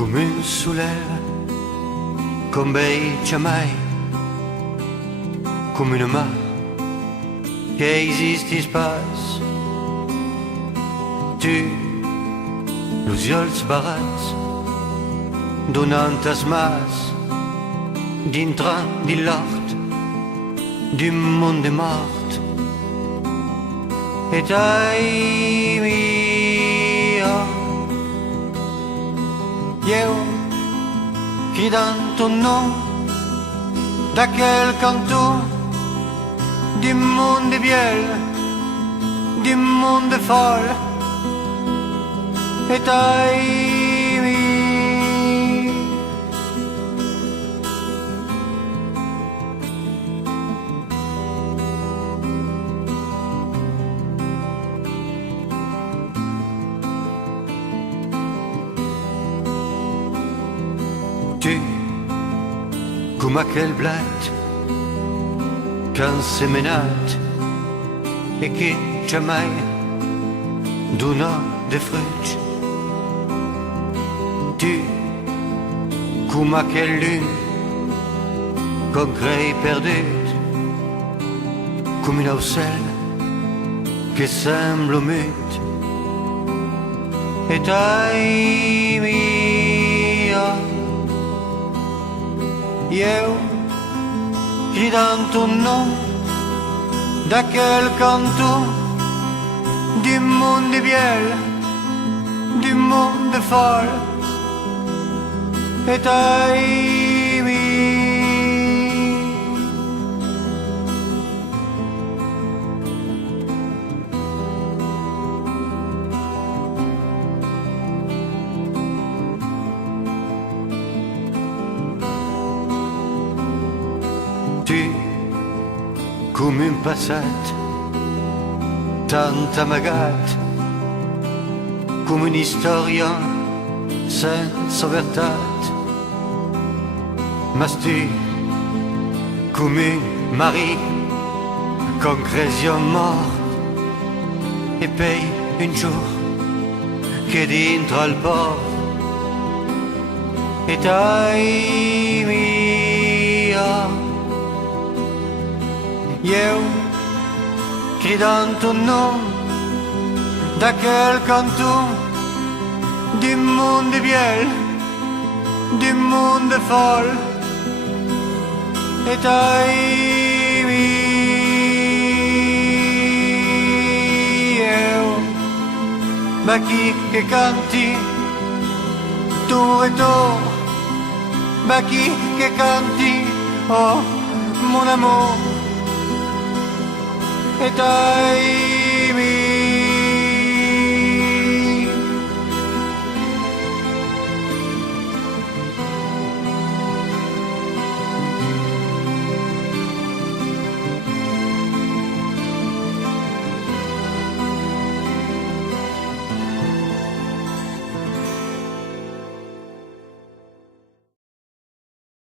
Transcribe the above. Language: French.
come un soleil, comme bei jamais, come une main che esiste pas. Tu, los ulls barats, donant as mas, dintre de l'art, du monde mort. Et ai mia, io cridant ton nom d'aquel canton du monde biel, du monde folle. Et ai mi. Tu, come aquel blat, quand semenat, et che jamais dona de fruits. Tu, come aquel lune, qu'on crée perdu, comme une ocelle qui semble mute. Et ai mia, io cridant ton nom d'aquel canton du monde biel, du monde folle. Et ai mi. Tu, come un passat, tant amagat, come un historien senza vertat. Mas tu, come un mari, concrétion mort, et paye un jour che dintre al port. Et ai mia, io cridant ton nom d'aquel canton du monde biel, du monde folle. Et ai mi, io, ma chi che canti, tu e tu, ma chi che canti, oh mon amour. Et ai